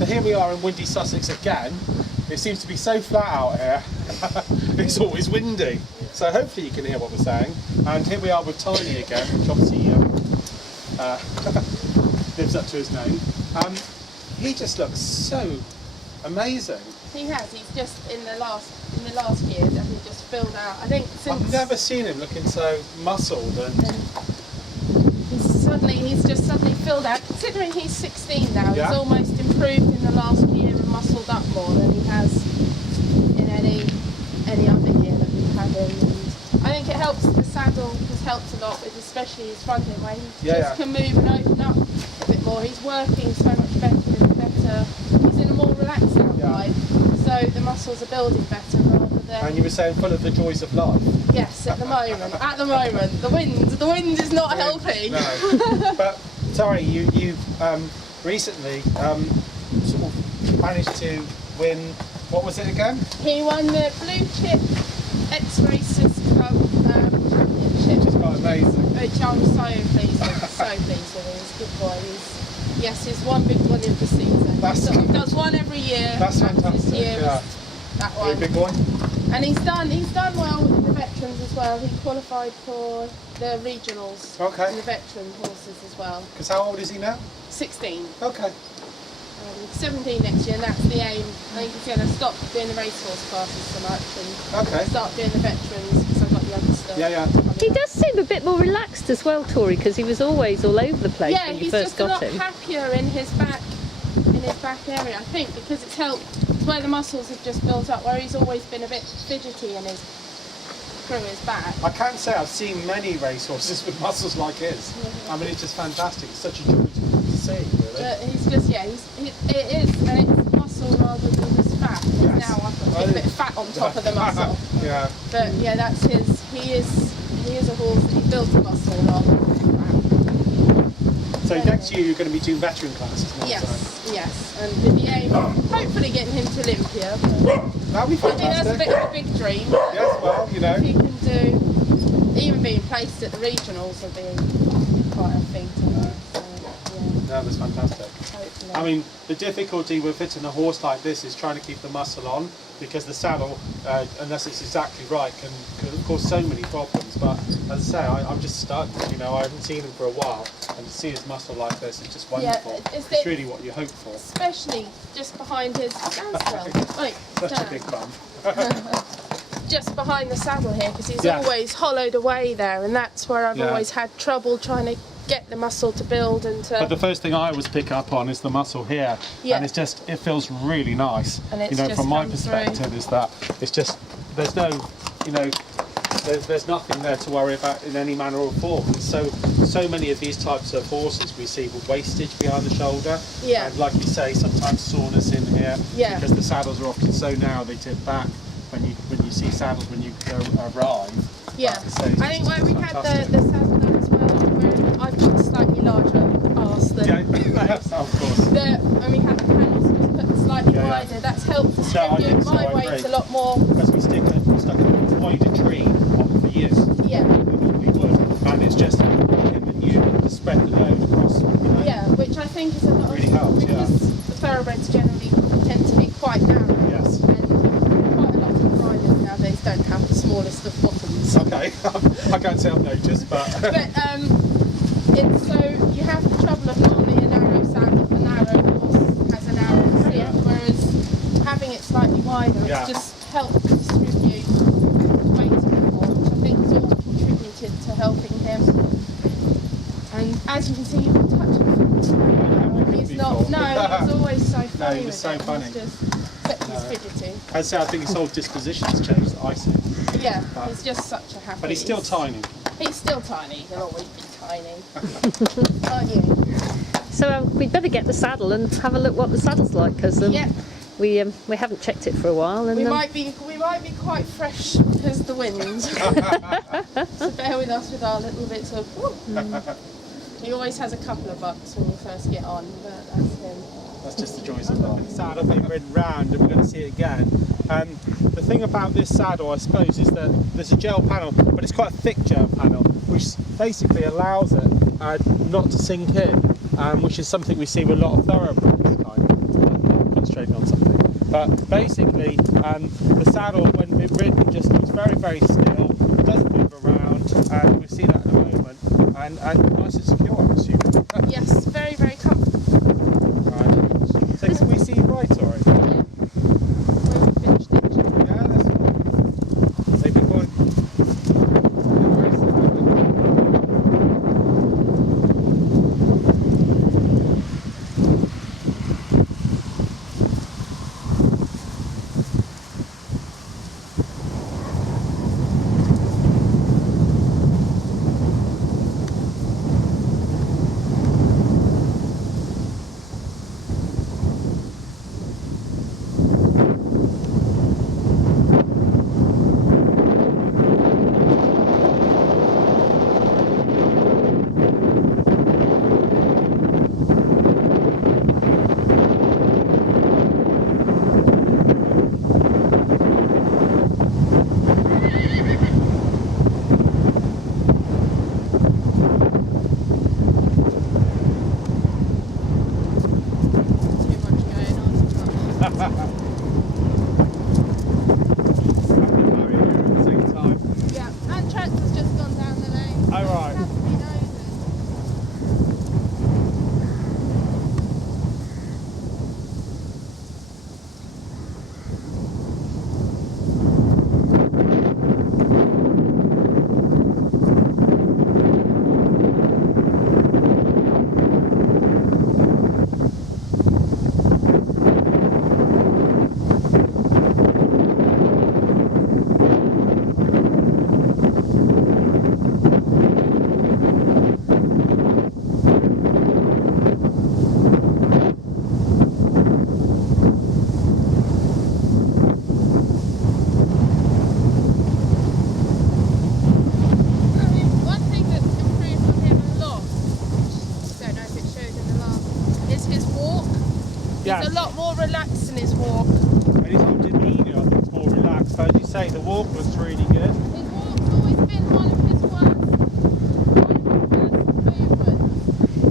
So here we are in windy Sussex again. It seems to be so flat out here. It's always windy. So hopefully you can hear what we're saying. And here we are with Tiny again, which obviously lives up to his name. He just looks so amazing. He has. He's just in the last year that he just filled out. I think since I've never seen him looking so muscled and he's just suddenly filled out. Considering he's 16 now, yeah. He's almost improved in the last year and muscled up more than he has in any other year that we've had him. And I think it helps. The saddle has helped a lot with, especially his front end, where he can move and open up a bit more. He's working so much better. He's in a more relaxed outline, so the muscles are building better rather than. And you were saying full of the joys of life. Yes, at the moment. At the moment, the wind is not helping. No. But sorry, you recently sort of managed to win. What was it again? He won the Blue Chip X-Racers Club Championship. Which is quite amazing. Which I'm so pleased with. So pleased with him. He's a good boy. Yes, he's one big one of the season. He does one every year. That's fantastic. This year was that one. Big boy. And he's done well in the veterans as well. He qualified for the regionals. Okay. And the veteran horses as well. Because how old is he now? 16. Okay. 17 next year, and that's the aim. I think he's going to stop doing the racehorse classes so much and start doing the veterans because I've got youngsters. Yeah. He does seem a bit more relaxed as well, Torie, because he was always all over the place when you first got him. Yeah, he's just a lot happier in his back area, I think, because it's helped where the muscles have just built up, where he's always been a bit fidgety in through his back. I can't say I've seen many racehorses with muscles like his. I mean, it's just fantastic. It's such a joy to see, really. But he's just, it is, and it's muscle rather than just fat. Yes. Now I've got a bit of fat on top of the muscle. Yeah. But yeah, that's his. He is a horse that he builds muscle rather than fat. So next year you're going to be doing veteran classes now. Yes, and with the aim of hopefully getting him to Olympia. That'll be I think that's a fantastic. bit of a big dream. Yes, well, you know. If he can do, even being placed at the regionals will be quite a thing to do. So, No, that's fantastic. hopefully. I mean, the difficulty with fitting a horse like this is trying to keep the muscle on, because the saddle, unless it's exactly right, can cause so many problems. But as I say, I'm just stunned. You know, I haven't seen him for a while, and to see his muscle like this is just wonderful. Yeah, it's really what you hope for. Especially just behind his standstill. Such a big bump. Just behind the saddle here, because he's always hollowed away there, and that's where I've always had trouble trying to get the muscle to build and to. But the first thing I always pick up on is the muscle here, and it's just, it feels really nice. And it's from my perspective, is that it's just, there's no, there's nothing there to worry about in any manner or form. So many of these types of horses we see with wastage behind the shoulder, and like you say, sometimes soreness in here, because the saddles are often so narrow they tip back when you see saddles when you arrive. Yeah, I think where we had the saddle there as well, where I've got a slightly larger arse than most. Of course. And we had the panels just put slightly wider. That's helped distribute my weight a lot more. Because we stuck a wider tree on for years. Yeah. We would, and it's just him and you to spread the load across. Yeah, which I think is a lot really helps. Because the thoroughbreds generally tend to be quite narrow. Yes. And quite a lot of riders nowadays don't have the smallest of bottoms. Okay, I can't say I've noticed, but. But it's so you have the trouble of normally a narrow saddle, the narrow horse has a narrow seat, whereas having it slightly wider, it's just helped distribute weight a bit more, which I think has all contributed to helping him. And as you can see, you can touch him. He's not. No, he's always so funny. No, he's so funny. He's fidgety. I'd say I think his whole disposition has changed. I see. Yeah, he's just such a happy. But he's still tiny. He's still tiny. He'll always be tiny. Aren't you? So we'd better get the saddle and have a look what the saddle's like, because we haven't checked it for a while. And we might be quite fresh because of the wind. So bear with us with our little bits of. He always has a couple of bucks when you first get on, but that's him. That's just the joys of life. The saddle being ridden round, and we're going to see it again. The thing about this saddle, I suppose, is that there's a gel panel, but it's quite a thick gel panel, which basically allows it not to sink in, which is something we see with a lot of thoroughbreds. concentrating on something. But basically, the saddle, when ridden, just is very, very still, doesn't move around, and we see that in a moment, and nice and secure, I'm assuming. Yes, very, very comfortable. Right. So can we see you right, Torie? Yeah. When we finished it. Yeah, that's fine. Take it forward. He's a lot more relaxed in his walk. And his whole demeanour, I think, is more relaxed. But as you say, the walk looks really good. His walk's always been one of his worst movements.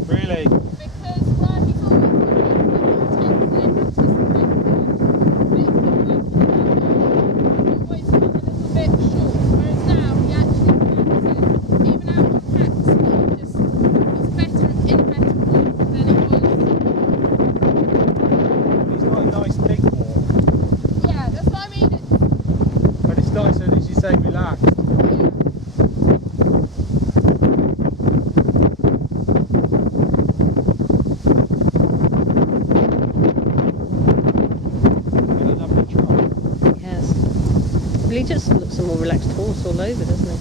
Really? Because where he's always been intensely always been a little bit short. Whereas now he actually practices, even out of packs, he's better in better walk than it was. He's got a nice big walk. Yeah, that's what I mean. But it's nice, as you say, relaxed. And a lovely trot. Yes. Well, he just looks a more relaxed horse all over, doesn't he?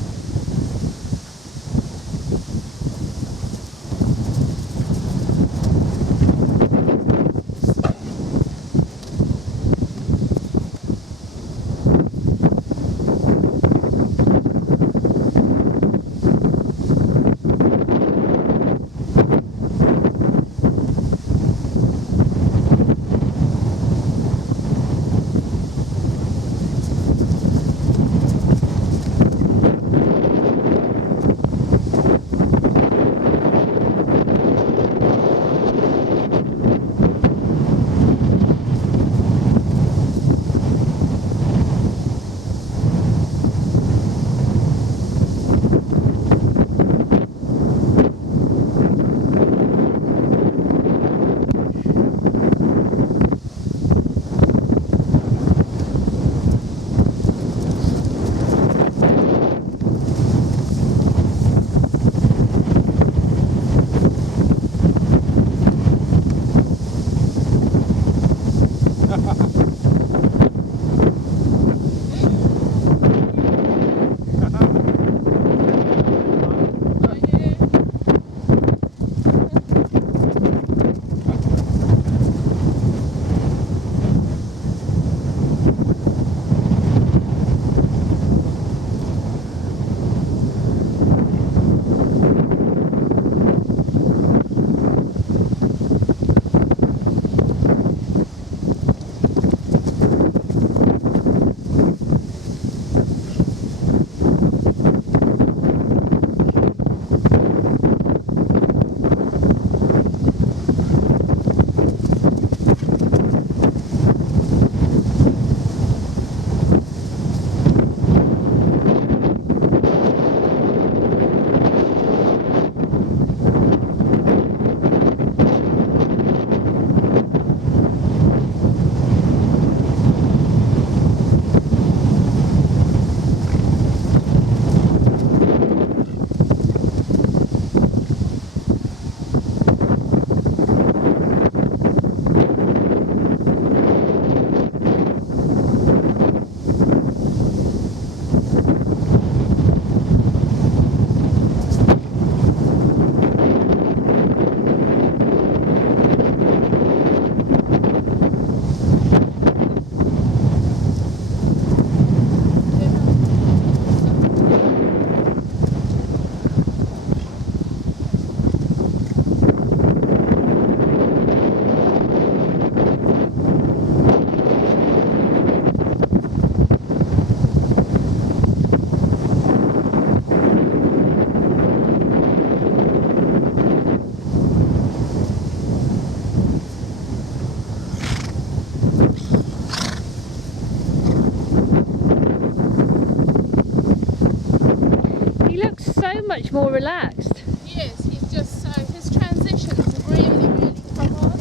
more relaxed. He is. He's just so his transitions have really come on.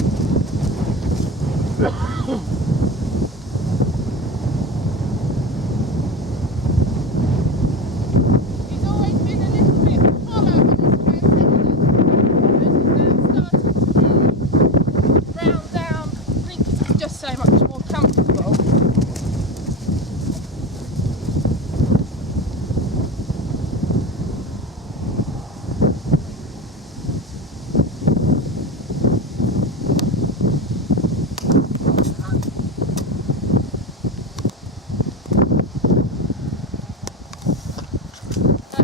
He's always been a little bit hollow in his transitions, but he's now starting to really round down. I think he's just so much more comfortable.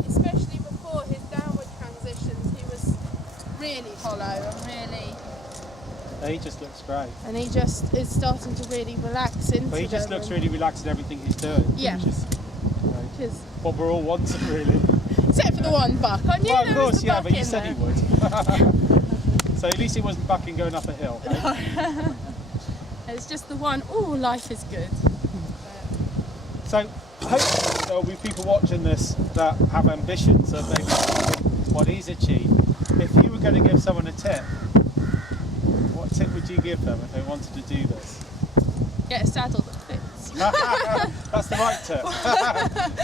Especially before his downward transitions, he was really hollow and really. He just looks great. And he just is starting to really relax into But he just them looks and- really relaxed in everything he's doing. Yeah. Which is, you know, Because what we're all wanting, really. except for the one buck. I knew Well, there of course, was the yeah, buck but you in said there. he would. So at least he wasn't bucking going up a hill. Right? It's just the one. Oh, life is good. So hopefully there will be people watching this that have ambitions of maybe what he's achieved. If you were going to give someone a tip, what tip would you give them if they wanted to do this? Get a saddle that fits. That's the right tip.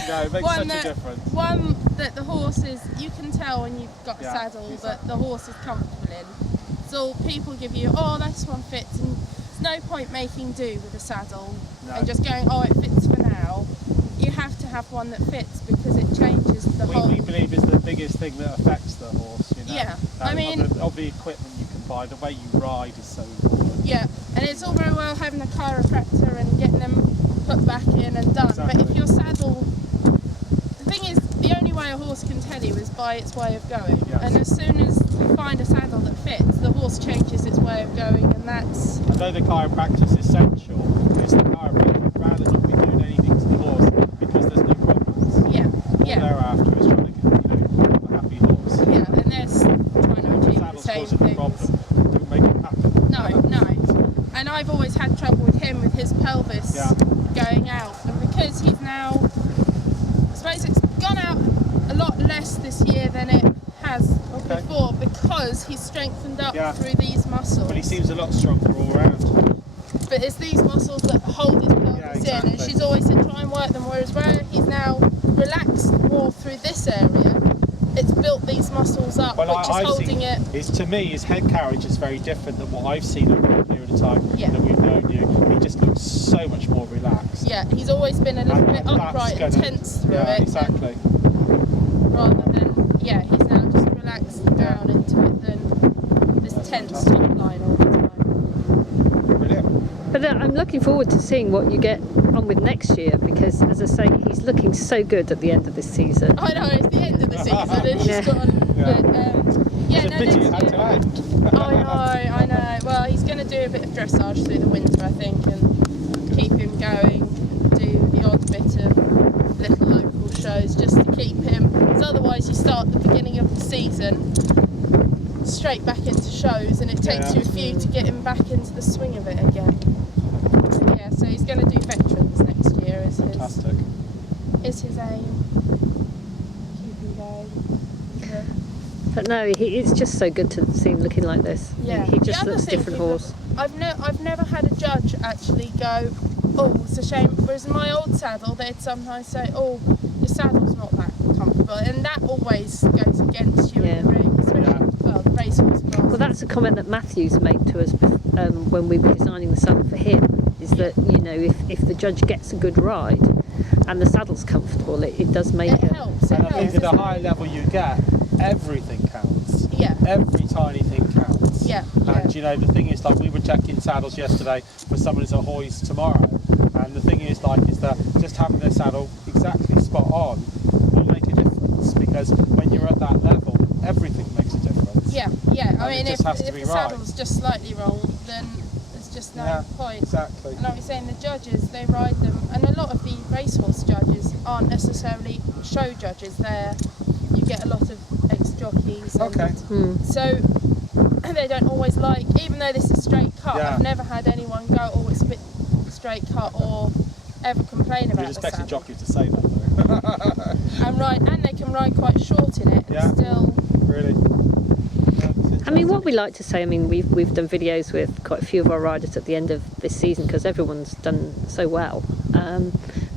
No, it makes such a difference. One that the horse is. You can tell when you've got a Yeah, saddle exactly. that the horse is comfortable in. So people give you, oh, this one fits, and there's no point making do with a saddle No. and just going, oh, it fits for now. You have to have one that fits because it changes the whole. We believe is the biggest thing that affects the horse. You know? Yeah, I mean- of the equipment you can buy, the way you ride is so important. Yeah, and it's all very well having a chiropractor and getting them put back in and done, but if Exactly. your saddle, the thing is, the only way a horse can tell you is by its way of going. Yes. And as soon as you find a saddle that fits, the horse changes its way of going, and that's Although the chiropractor is essential, it's the chiropractor would rather not be doing anything to the horse because there's no problems. yeah, All yeah, they're after is trying to have a happy horse. yeah, and they're trying to The achieve the saddle's same causing the things. problem. Don't make it happen. No, no. And I've always had trouble with him with his pelvis Yeah. going out, and because he's now, I suppose it's gone out a lot less this year than it has Okay. before because he's strengthened up Yeah. through these muscles. But he seems a lot stronger all round. But it's these muscles that hold his pelvis Yeah, in, and exactly. she's always said try and work them. Whereas where he's now relaxed more through this area, it's built these muscles up, Well, which is I've holding seen, it. is to me, his head carriage is very different than what I've seen over the period of time Yeah. that we've known you. He just looks so much more relaxed. Yeah, he's always been a little bit that's upright and gonna- tense through yeah, it. exactly. Rather than, yeah, he's now just relaxed down into it than this tense top line all the time. Brilliant. But I'm looking forward to seeing what you get on with next year because, as I say, he's looking so good at the end of this season. I know, it's the end of the season and he's Yeah. gone. Yeah. But, yeah, It's a no, pity it next had to year. end. I know. Well, he's going to do a bit of dressage through the winter, I think, and keep him going, do the odd bit of little local shows just to keep him. Because otherwise you start the beginning of the season straight back into shows and it takes Yeah. you a few to get him back into the swing of it again. So, yeah, so he's going to do veterans next year Fantastic. is his aim. Keep him going. Yeah. But no, it's just so good to see him looking like this. Yeah. He The just other looks a thing different people- horse. I've never had a judge actually go, oh, it's a shame. Whereas in my old saddle, they'd sometimes say, oh, your saddle's not that comfortable, and that always goes against you in the Yeah. ring, especially well, the racehorse class. Well, that's a comment that Matthew's made to us when we were designing the saddle for him, is that, you know, if the judge gets a good ride and the saddle's comfortable, it does make It it. helps. And I It think helps. at the higher level you get, everything counts. Yeah. Every tiny thing counts. Yeah. And you know, the thing is, like, we were checking saddles yesterday for someone who's at Hoy's tomorrow, and the thing is that just having their saddle exactly spot on will make a difference, because when you're at that level, everything makes a difference. Yeah, yeah. I And mean, it just if has to the be right. saddle's just slightly wrong, then there's just no Yeah, point. exactly. And like we're saying, the judges, they ride them, and a lot of the racehorse judges aren't necessarily show judges. You get a lot of ex-jockeys. And Okay. So they don't always like, even though this is straight cut, Yeah. I've never had anyone go, oh, it's a bit straight cut, or ever complain about You'd the expect a saddle. jockey to say that, though. and they can ride quite short in it. And still. Really. I mean, what we like to say, I mean, we've done videos with quite a few of our riders at the end of this season because everyone's done so well.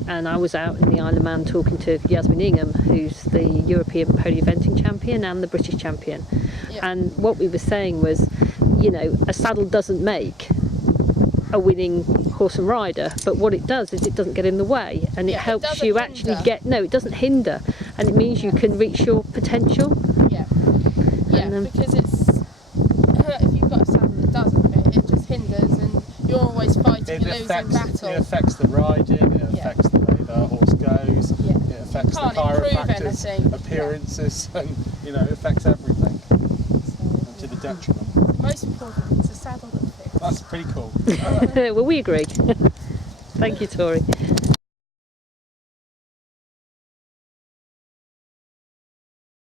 And I was out in the Isle of Man talking to Yasmin Ingham, who's the European pony eventing champion and the British champion. Yeah. And what we were saying was, you know, a saddle doesn't make a winning horse and rider, but what it does is it doesn't get in the way, and it helps you actually get, no, it doesn't hinder, and it means you can reach your potential. Yeah. Yeah, because it's, if you've got a saddle that doesn't fit, it just hinders, and you're always fighting a losing battle. It affects the riding, it affects the way the horse goes, it affects the chiropractor's appearances, and, you know, it affects everything to the detriment. The most important thing is a saddle that fits. That's pretty cool. Well, we agree. Thank you, Torie.